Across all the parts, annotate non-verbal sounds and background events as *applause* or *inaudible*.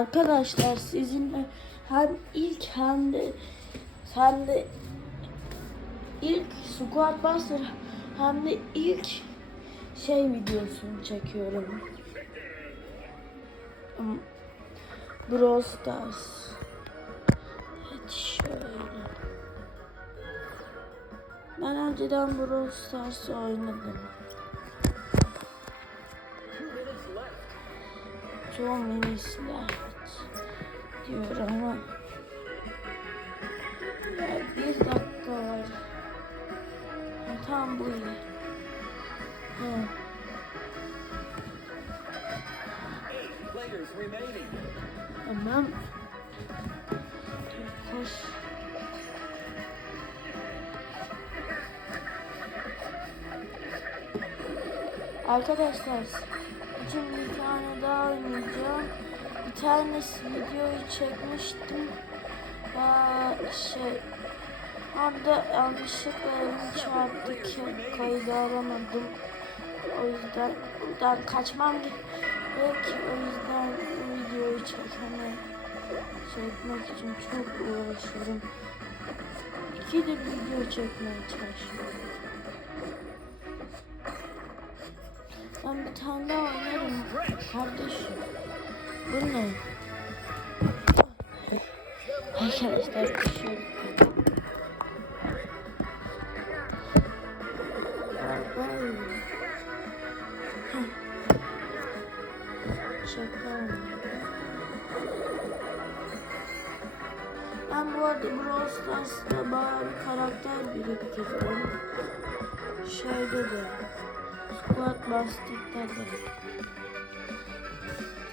Arkadaşlar sizinle hem ilk hem de hem de ilk Squad Buster hem de ilk şey videosunu çekiyorum. Hmm, Brawl Stars. Evet şöyle. Ben önceden Brawl Stars oynadım. Çoğu minisler diyor ama ya bir dakika var. Ha, tam bu iyi. Ha. Tamam. Koş. Arkadaşlar şimdi bir tane daha oynayacağım. Tane videoyu çekmiştim. Aa, şey orada yanlışlıkla elimi çarptı ki kaydı alamadım. O yüzden buradan kaçmam gerek. O yüzden videoyu çekene çekmek için çok uğraşıyorum. İkidir video çekmeye çalışıyorum. Ben bir tane daha oynarım kardeşim. Bu ne? Arkadaşlar düşüyorum. Heh. Şaka. Ben bu arada Brawl Stars'ta bir karakter biriktirdim. Şeyde de Squad Bastik'te de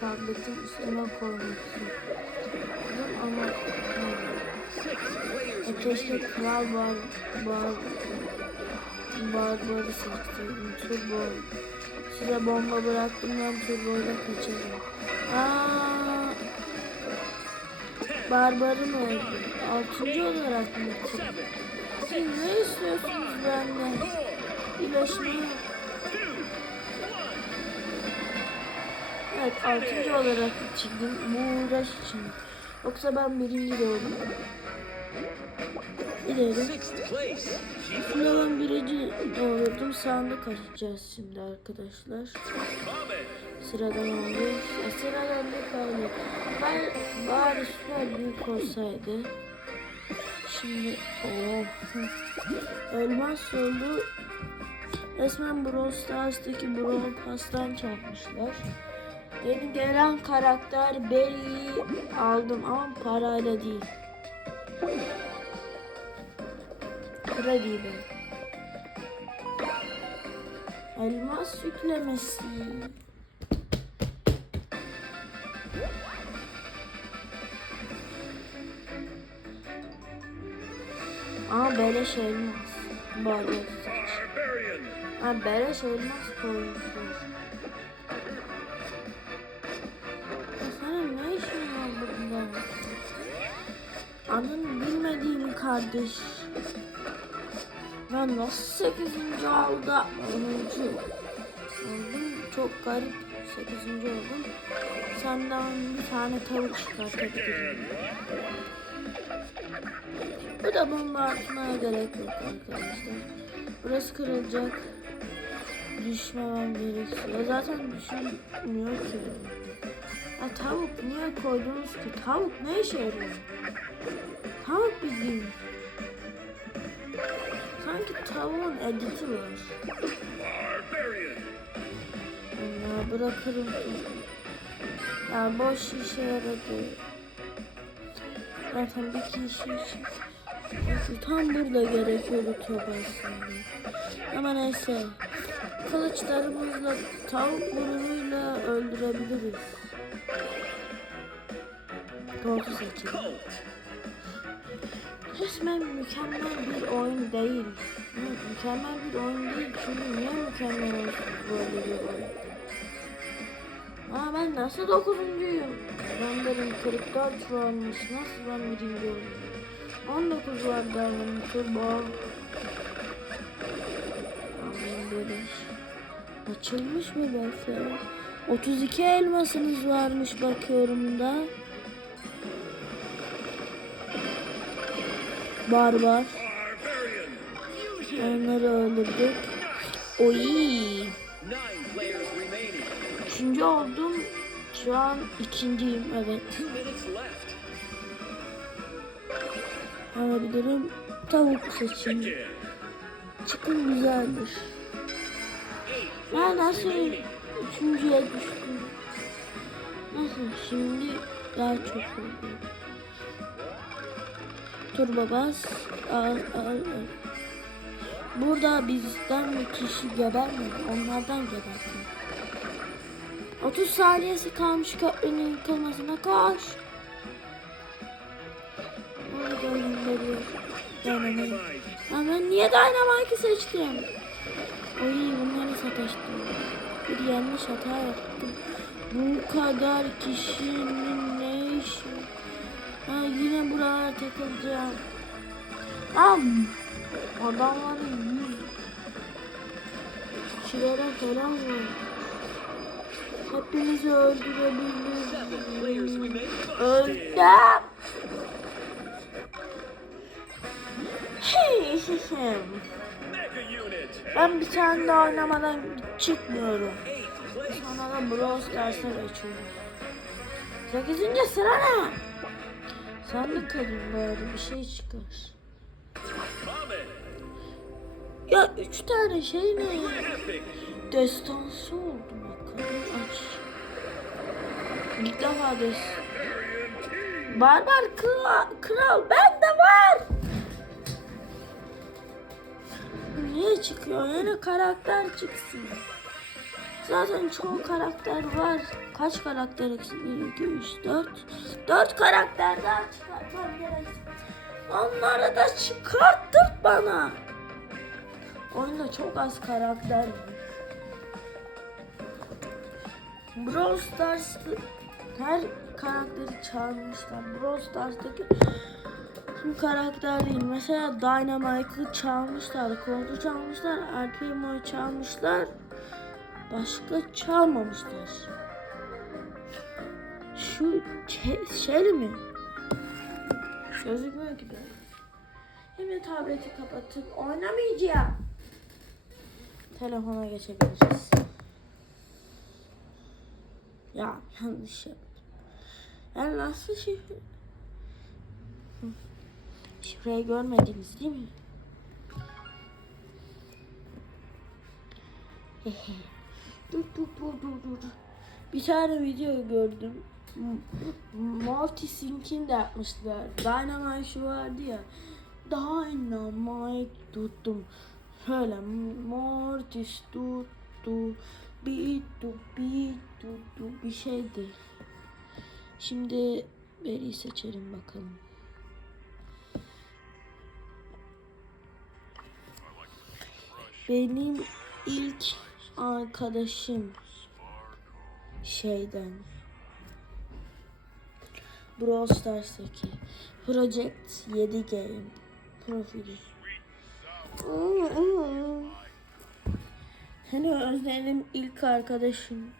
tabletin üstüne koymuştum. Ama e, keşke. Kral Bar Bar Barbar'ı seçseydim. Turbo. Size bomba bıraktım ben turboyla kaçarım. Aa, Barbar'ı mı öldü? Altıncı olarak mı Siz ne istiyorsunuz benden? İlaçını Evet altıncı olarak bitirdim. Bu uğraş için. Yoksa ben birinci oldum. İleri. Sixth place. Aslında ben birinci olurdum. Sandık açacağız şimdi arkadaşlar. Sıradan oldu. Sıradan da kaldı. Ben bari süper büyük olsaydı. Şimdi oh. Elmas oldu. Resmen Brawl Stars'taki Brawl Pass'tan çarpmışlar. Yeni gelen karakter Barry'i aldım ama parayla değil. Krediyle. Elmas yüklemesi. Ama beleş elmas. Barbarian. Ha beleş elmas koymuşlar. Kardeş. Ben nasıl 8. oldu? 10. oldum. Çok garip 8. oldum. Senden bir tane tavuk çıkartabilirim. Bu da bomba atmaya gerek yok arkadaşlar. Burası kırılacak. Düşmemem gerekiyor. Zaten düşmüyor ki. Ya tavuk niye koydunuz ki? Tavuk ne işe yarıyor? Tavuk bildiğin. Sanki tavuğun editi var. Ya bırakırım ki. Ya boş işe yaradı. Zaten bir kişi için. Tam burada gerekiyordu top aslında. Ama neyse. Kılıçlarımızla tavuk burnuyla öldürebiliriz. Doğru seçim. Resmen mükemmel bir oyun değil. Mükemmel bir oyun değil. Çünkü niye mükemmel olsun böyle bir oyun? Aa ben nasıl dokuzuncuyum? Adamların 44 varmış. Nasıl ben birinci oldum? 19 var daha benim turbo. Açılmış mı belki? 32 elmasınız varmış bakıyorum da. Barbar. Onları öldürdük. Oy. Üçüncü oldum. Şu an ikinciyim evet. Alabilirim. Tavuk. Chicken. Çıkın güzeldir. Ben nasıl üçüncüye düştüm? Nasıl? Şimdi daha çok oldu. Turbo bas. Al, al, al. Burada bizden bir kişi gebermedi. Onlardan geberdi. 30 saniyesi kalmış köprünün yıkılmasına koş. Gönderiyor. Dynamite. Dynamite. Ama ben niye Dynamite'ı seçtim? Oy bunları sataştım. Bir yanlış hata yaptım. Bu kadar kişinin? Ha, yine buralara takılacağım. Am adamların yüz kişilere falan var. Hepimizi Seven players öldürebilir. remain. Öldüm. Hey, unit. Ben bir tane daha oynamadan çıkmıyorum. Sonra da Brawl Stars'a geçiyorum. 8. sıra ne? Sandık alayım bari bir şey çıkar. Ya üç tane şey ne. Destansı oldu bakalım aç. İlk defa des. Barbar kral, kral bende var. Niye çıkıyor? Yine karakter çıksın. Zaten çoğu karakter var. Kaç karakter eksik? 1, 2, 3, 4. 4 karakter daha çıkartmam gerek. Onları da çıkarttık bana. Oyunda çok az karakter var. Brawl Stars her karakteri çalmışlar. Brawl Stars'taki tüm karakter değil. Mesela Dynamite'ı çalmışlar, Colt'u çalmışlar, El Primo'yu çalmışlar. Başka çalmamışlar. Şu şey, şey mi? Gözükmüyor ki de. Hemen tableti kapatıp oynamayacağım. Telefona geçebiliriz. Ya yanlış yaptım. Ben nasıl şifre... Şifreyi görmediniz değil mi? Hehe. Dur dur dur dur dur. Bir tane video gördüm. M- Mortis'inkini de yapmışlar. Dynamite şu vardı ya. Dynamite tuttum. Şöyle Mortis tuttu. Bitu bitu tu bir şeydi. Şimdi veriyi seçelim bakalım. Benim ilk arkadaşım şeyden Brawl Stars'taki Project 7 Game profili. Hani Özlem'in ilk arkadaşım.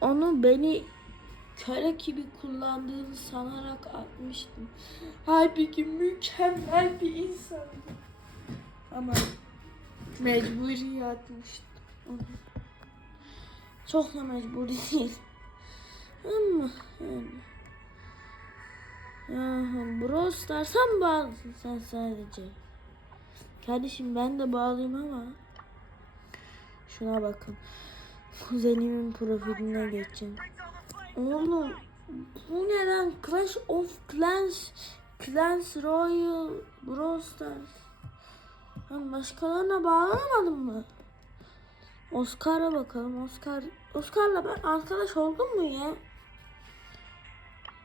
Onu beni köle gibi kullandığını sanarak atmıştım. Halbuki mükemmel bir insandı. Ama mecburi atmıştım. Çok da mecburi değil. Ama yani. Aha, Brawl Stars'a bağlısın sen sadece? Kardeşim ben de bağlıyım ama. Şuna bakın. Kuzenimin profiline geçeceğim. Oğlum bu ne lan? Clash of Clans Clans Royal Brawl Stars. Ben başkalarına bağlanamadım mı? Oscar'a bakalım. Oscar Oscar'la ben arkadaş oldum mu ya?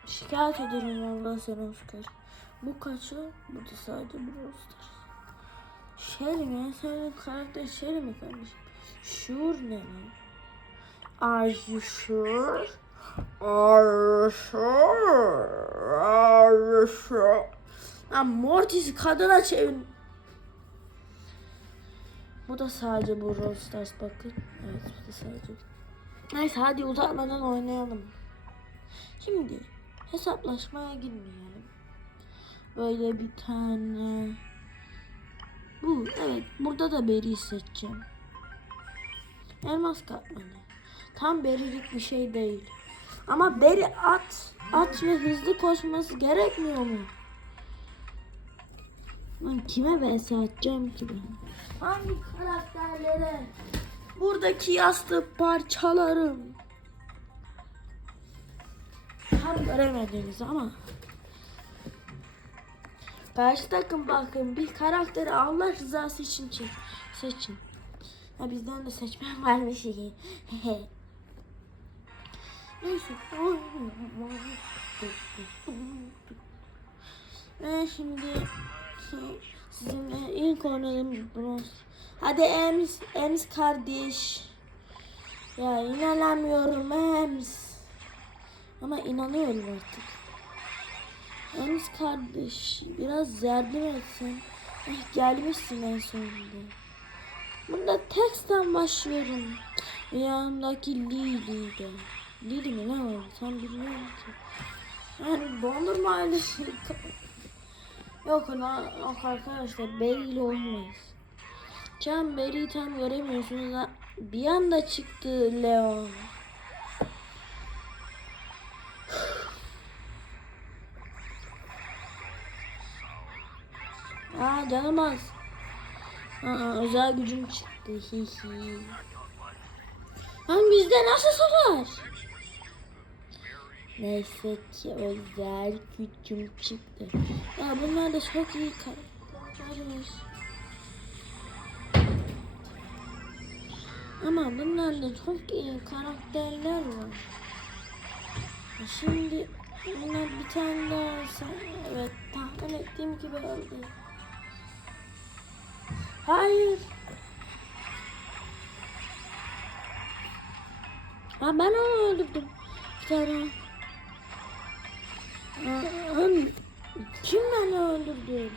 Şikayet ederim vallahi sen Oscar. Bu kaçı? Bu da sadece Brawl Stars. Shelly mi? Senin karakter Shelly mi kardeşim? Sure ne lan? Are you sure? Are you sure? Are you sure? Lan Mortis'i kadına çevir. Bu da sadece bu Brawl Stars bakın. Evet bu da sadece. Neyse hadi uzatmadan oynayalım. Şimdi hesaplaşmaya girmeyelim. Böyle bir tane. Bu evet burada da beri seçeceğim. Elmas katmanı. Tam berilik bir şey değil. Ama beri at. At ve hızlı koşması gerekmiyor mu? Ben kime vs atacağım ki ben? Hangi karakterlere? Buradaki yastığı parçalarım. Tam göremediniz ama. Karşı takım bakın bir karakteri Allah rızası için çek, seçin. Ha bizden de seçmen *laughs* varmış. *laughs* Neyse. Ben şimdi sizinle ilk oynadığım bronz. Hadi Ems, Ems kardeş. Ya inanamıyorum Ems. Ama inanıyorum artık. Ems kardeş biraz yardım etsen. Eh, gelmişsin en sonunda. Burada textten başlıyorum. Yanımdaki Lili'de. Lili mi ne var? Tam bilmiyorum ki. Yani dondurma ailesi. Yok yok arkadaşlar ile olmayız. Can Berry'i tam göremiyorsunuz. ha. Bir anda çıktı Leon. Aa canım az. Aa, özel gücüm çıktı. Hi. Lan bizde nasıl var? Neyse ki özel gücüm çıktı. Ya bunlar da çok iyi karaktermiş. Ama bunlarda çok iyi karakterler var. Şimdi bunlar bir tane daha olsa evet tahmin ettiğim gibi oldu. Hayır. Ha ben onu öldürdüm. Bir tane. Kim beni öldürdü?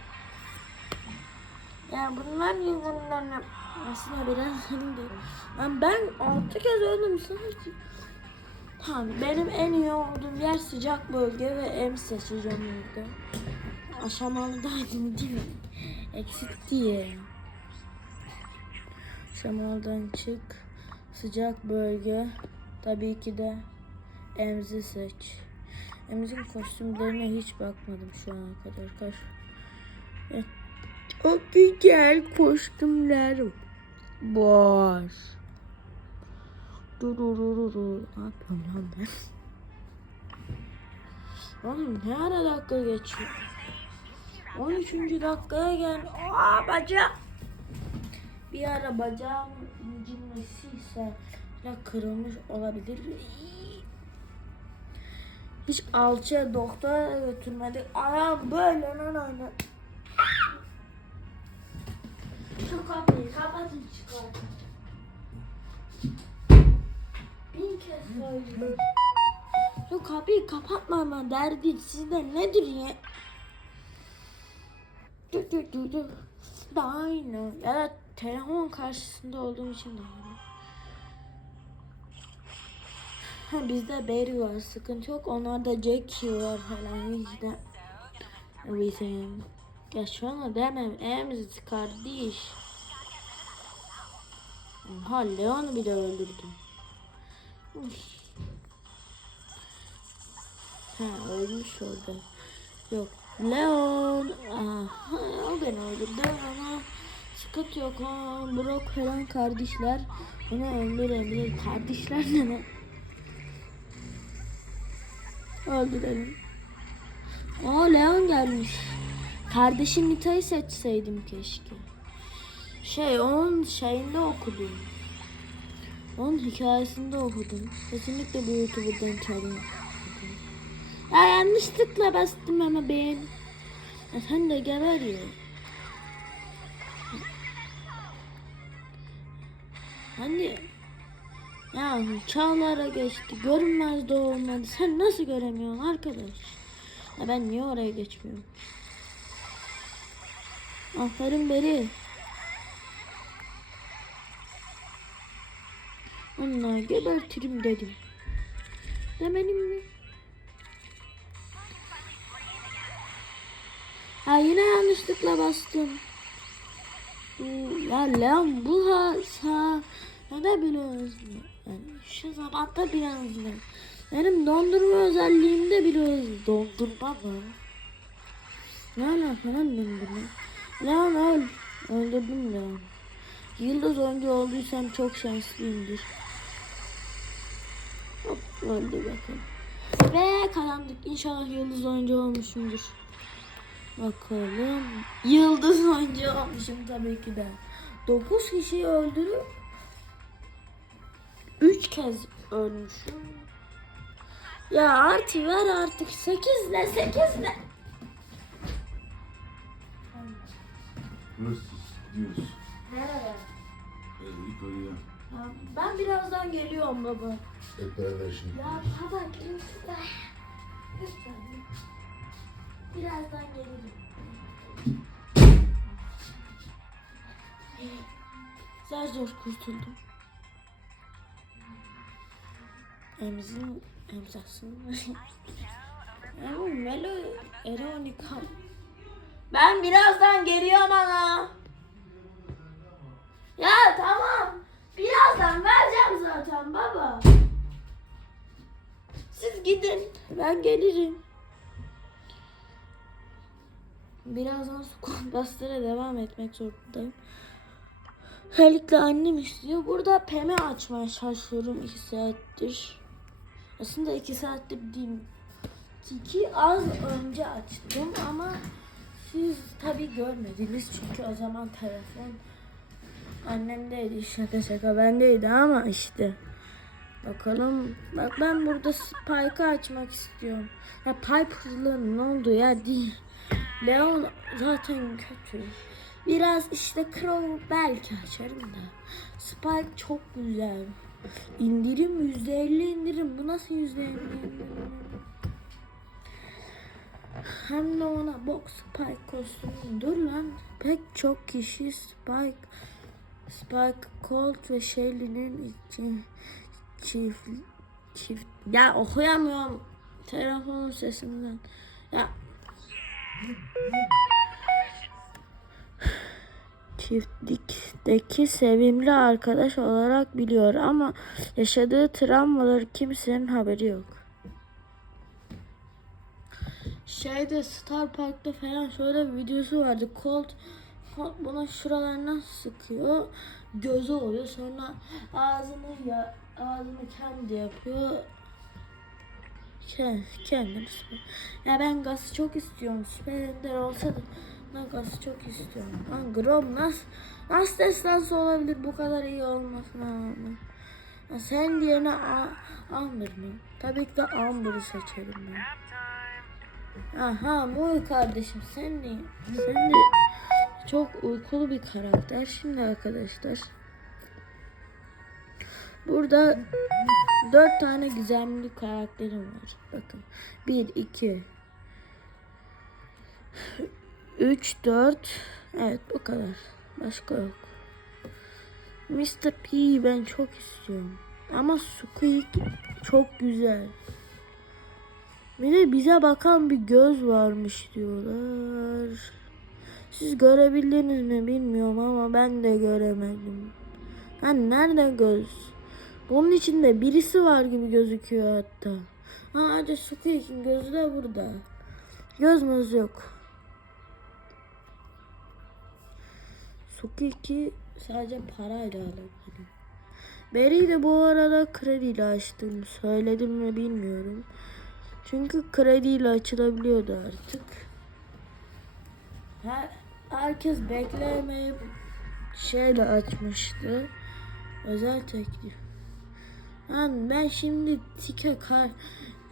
Ya bunlar yüzünden aslında biraz şimdi. Lan ben altı kez öldüm sadece. Tamam benim en iyi olduğum yer sıcak bölge ve em seçeceğim burada. Aşamalıdaydım değil mi? Eksik diye. Aşamalıdan çık. Sıcak bölge. Tabii ki de emzi seç. Emzin kostümlerine hiç bakmadım şu ana kadar. Kaç. Eh, Çok güzel kostümler var. Dur dur dur dur dur. Ne yapıyorum lan ben? Oğlum ne ara dakika geçiyor? 13. dakikaya gel. Aa bacak. Bir ara bacağım incinmesiyse ya kırılmış olabilir. Hiç alçıya doktora götürmedik. Ayağım böyle lan öyle. Şu kapıyı kapatın çıkar. Bin kez söyledim. Şu kapıyı kapatmama derdi sizde nedir ya? Dur dur dur. Da aynı. Ya da telefon karşısında olduğum için de aynı. Bizde Barry var sıkıntı yok. Onlarda Jackie var falan bizde. Everything. Ya şu an demem. Emz kardeş. Ha Leon'u bile öldürdüm. Ha ölmüş orada. Yok. Leon. Aha, o beni öldürdü ama sıkıntı yok. Ha, Brock falan kardeşler. Onu öldürebilir. Kardeşler ne? Öldürelim. Aa Leon gelmiş. Kardeşim Nita'yı seçseydim keşke. Şey onun şeyinde okudum. Onun hikayesinde okudum. Kesinlikle bu YouTuber'dan çaldım. Ya yanlışlıkla bastım ama beğen. Ya sen de geber ya. Hani ya çağlara geçti. Görünmez de olmadı. Sen nasıl göremiyorsun arkadaş? Ya ben niye oraya geçmiyorum? Aferin beri. Onunla gebertirim dedim. Demedim mi? Ha yine yanlışlıkla bastım. Ya Leon bu hasa ne biliyoruz şu zamanda biraz ne? Benim dondurma özelliğimde biraz dondurma var. Ne alaka lan dondurma? Leon öl. Öldürdüm Leon. Yıldız oyuncu olduysam çok şanslıyımdır. Hop öldü bakalım. Ve kazandık. İnşallah yıldız oyuncu olmuşumdur. Bakalım. Yıldız oyuncu olmuşum tabii ki de. 9 kişiyi öldürüp 3 kez ölmüşüm. Ya artı ver artık. 8 ne 8 ne? Burası diyoruz. Nerede? Evet, yukarıya. Ya Ben birazdan geliyorum baba. Hep beraber şimdi. Ya baba lütfen. Lütfen. Birazdan gelirim. Zar zor kurtuldum. Emzin emzasını *laughs* Ama Melo Eronika. Ben birazdan geliyorum ana. Ya tamam. Birazdan vereceğim zaten baba. Siz gidin. Ben gelirim. Birazdan su bastıra devam etmek zorundayım. Özellikle annem istiyor. Burada peme açmaya çalışıyorum iki saattir. Aslında iki saattir değil. Tiki az önce açtım ama siz tabi görmediniz çünkü o zaman telefon annemdeydi şaka şaka bendeydi ama işte. Bakalım. Bak ben burada Spike'ı açmak istiyorum. Ya Piper'lığın olduğu yer değil. Leon zaten kötü. Biraz işte Crow belki açarım da. Spike çok güzel indirim %50 indirim bu nasıl %50 indirim hem de ona box Spike kostümü. Dur lan. Pek çok kişi Spike Spike Colt ve Shelly'nin çift çift ya okuyamıyorum telefonun sesinden. Ya çiftlikteki sevimli arkadaş olarak biliyor ama yaşadığı travmaları kimsenin haberi yok. Şeyde Star Park'ta falan şöyle bir videosu vardı. Colt, Colt buna şuralarına sıkıyor. Gözü oluyor. Sonra ağzını ya ağzını kendi yapıyor. Kendi, kendini süper. Ya ben gazı çok istiyorum. Süper olsa da gazı çok istiyorum. Lan Grom nasıl nasıl destansı olabilir bu kadar iyi olmasına rağmen? Ya sen diğerine A- Amber mı? Tabii ki de Amber'ı seçerim ben. Aha Moy kardeşim sen de sen de çok uykulu bir karakter. Şimdi arkadaşlar burada dört tane gizemli karakterim var. Bakın bir iki üç dört evet bu kadar. Başka yok. Mr. P ben çok istiyorum. Ama Squeak çok güzel. Bir de bize bakan bir göz varmış diyorlar. Siz görebildiniz mi bilmiyorum ama ben de göremedim. Hani nerede göz? Bunun içinde birisi var gibi gözüküyor hatta. Ha hadi Squeak'in gözü de burada. Göz möz yok. Squeak'i sadece parayla alabilirim. Beri'yi de bu arada krediyle açtım. Söyledim mi bilmiyorum. Çünkü krediyle açılabiliyordu artık. Her, herkes beklemeyip şeyle açmıştı. Özel teklif. Yani ben şimdi tike kar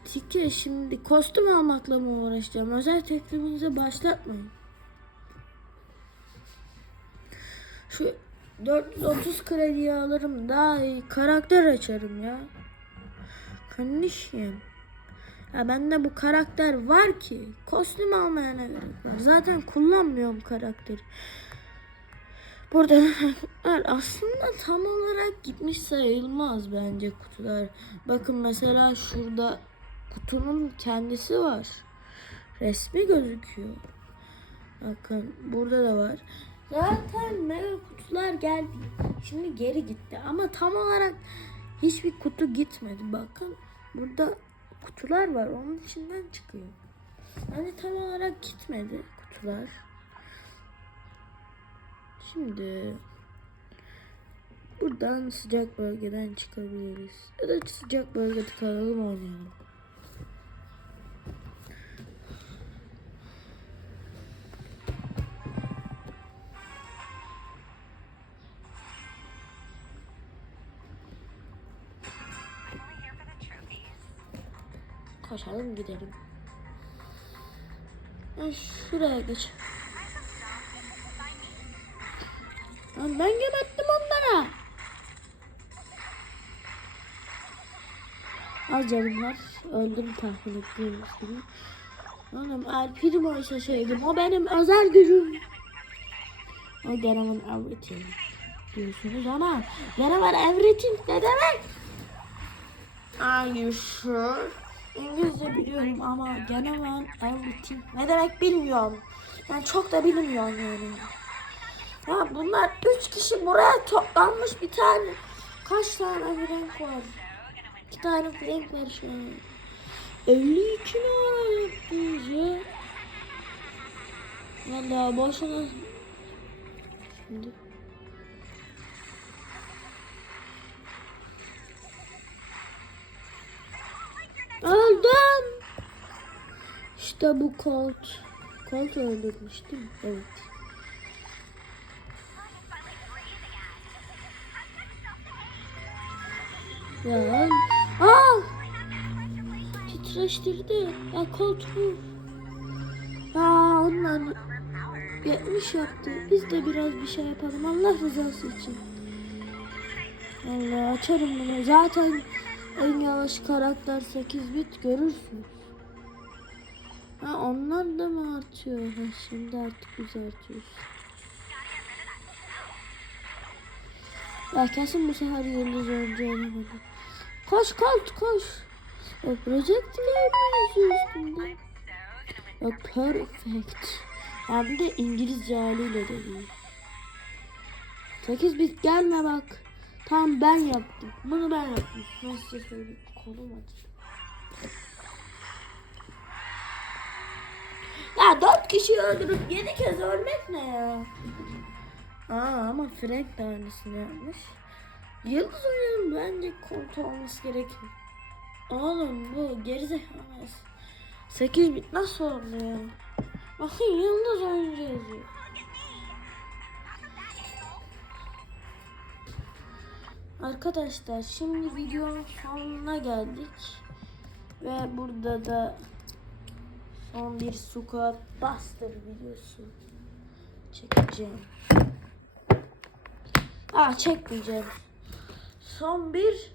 tike şimdi kostüm almakla mı uğraşacağım? Özel teklifinize başlatmayın. Şu 430 krediyi alırım daha iyi karakter açarım ya. Kardeşim. Ya bende bu karakter var ki kostüm almaya ne gerek var. Zaten kullanmıyorum karakteri. Burada aslında tam olarak gitmiş sayılmaz bence kutular. Bakın mesela şurada kutunun kendisi var. Resmi gözüküyor. Bakın burada da var. Zaten mega kutular geldi. Şimdi geri gitti. Ama tam olarak hiçbir kutu gitmedi. Bakın burada kutular var. Onun içinden çıkıyor. Yani tam olarak gitmedi kutular. Şimdi buradan sıcak bölgeden çıkabiliriz. Ya da sıcak bölgede kalalım oynayalım. Koşalım gidelim. Ben şuraya geç. Lan ben geberttim onlara. Az canım var. Öldüm tahmin ettiğimiz gibi. Oğlum El Primo ise şeydim. O benim özel gücüm. O Garaman Everything diyorsunuz ama Garaman Everything ne demek? Are you sure? İngilizce biliyorum ama Garaman Everything ne demek bilmiyorum. Yani çok da bilmiyorum yani. Ya bunlar üç kişi buraya toplanmış bir tane. Kaç tane renk var? İki tane renk var şu an. 52 numara yaptınız ya. Valla boşuna. Şimdi. Öldüm. İşte bu Colt. Colt öldürmüş değil mi? Evet. Ya al. Titreştirdi. Ya koltuğu. Ya ondan 70 yaptı. Biz de biraz bir şey yapalım Allah rızası için. Allah açarım bunu. Zaten en yavaş karakter 8 bit görürsünüz. Ha onlar da mı artıyor? Ha, şimdi artık biz artıyoruz. Ya kesin bu sefer yıldız önce oynamadı. Koş koş koş. O projectile üstünde. Ya perfect. Ya bir de İngilizce haliyle de değil. 8 bit gelme bak. Tamam ben yaptım. Bunu ben yaptım. Ben size söyleyeyim. Kolum acıdı. Ya dört kişi öldürüp yedi kez ölmek ne ya? Aa ama Frank de aynısını yapmış. Yıldız oyunun bence kontrol olması gerekiyor. Oğlum bu gerizekalı. 8 bit nasıl oldu ya? Bakın yıldız oyuncu yazıyor. Arkadaşlar şimdi videonun sonuna geldik. Ve burada da son bir squat buster videosu çekeceğim. Aa çekmeyeceğim. Son bir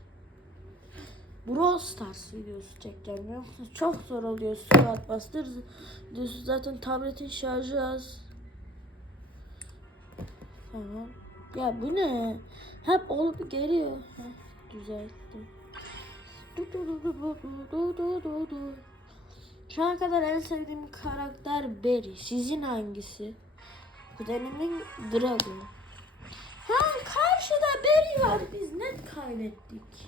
Brawl Stars videosu çekeceğim. Yoksa çok zor oluyor Squad Buster videosu. Zaten tabletin şarjı az. Tamam. Ya bu ne? Hep olup geliyor. Heh, düzelttim. Şu an kadar en sevdiğim karakter Barry. Sizin hangisi? Kudenimin Dragon. Ha karşıda Barry var. Biz net kaybettik.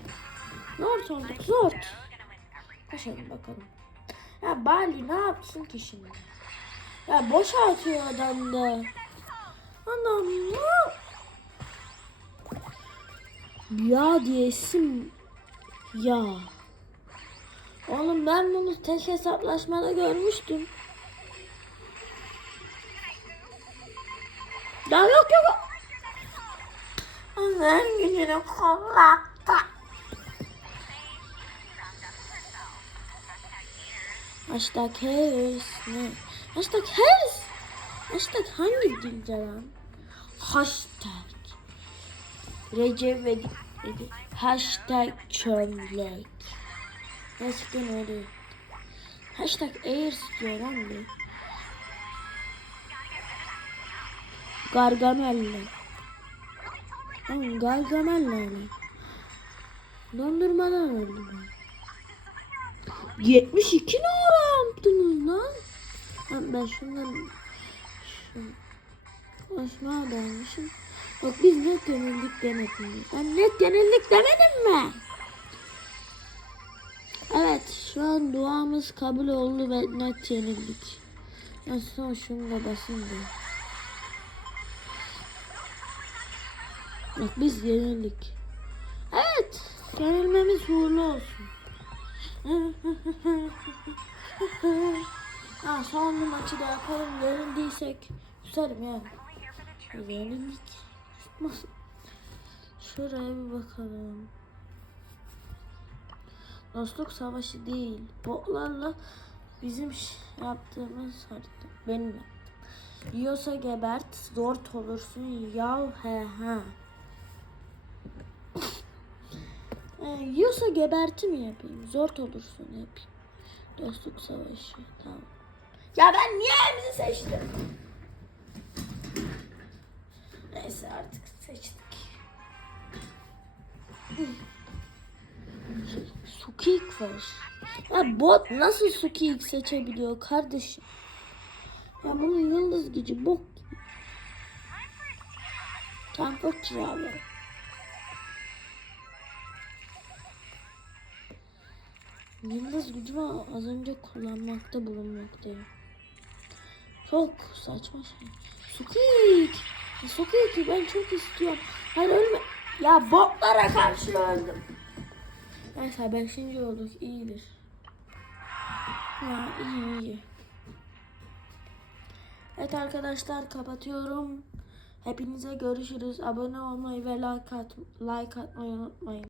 Zor olduk zor. Koşalım bakalım. Ya Bali ne yapsın ki şimdi? Ya boş atıyor adam da. Anam ne ya diye isim ya. Oğlum ben bunu tek hesaplaşmada görmüştüm. Ya yok yok. Allah'ın gücünü kollattı. Hashtag Harris ne? Hashtag Harris. Hashtag hangi dilde lan? Hashtag. Recep ve. Hashtag çömlek. Gerçekten öyle. Hashtag Airs diyor lan bir. Gargamel'le. Lan Gargamel'le öyle. Dondurmadan öldüm ben. 72 ne ara yaptınız? Lan ben şundan şu Osman'a dalmışım. Yok biz net yenildik demedim mi? Ben net yenildik demedim mi? Evet şu an duamız kabul oldu ve net yenildik. Aslında şunu da basın da. Bak biz yenildik. Evet. Yenilmemiz uğurlu olsun. *laughs* ha, son maçı da yapalım. Yenildiysek küserim yani. Yenildik. Tutmasın. Şuraya bir bakalım. Dostluk savaşı değil. Botlarla bizim yaptığımız harita. Benim yaptım. Yiyorsa gebert, zor olursun. Yav he ha. *laughs* e, yiyorsa geberti mi yapayım? Zor olursun yapayım. Dostluk savaşı. Tamam. Ya ben niye hepsi seçtim? Neyse artık seçtik. Sukik var. Ya bot nasıl Sukik seçebiliyor kardeşim? Ya bunun yıldız gücü bok gibi. Tempo Travel. Yıldız gücümü az önce kullanmakta bulunmaktayım. Çok saçma şey. Sukik. Ya Sukik'i ben çok istiyorum. Hayır ölme. Ya botlara karşı öldüm. Neyse beşinci olduk iyidir. Ya iyi iyi. Evet arkadaşlar kapatıyorum. Hepinize görüşürüz. Abone olmayı ve like, at like atmayı unutmayın.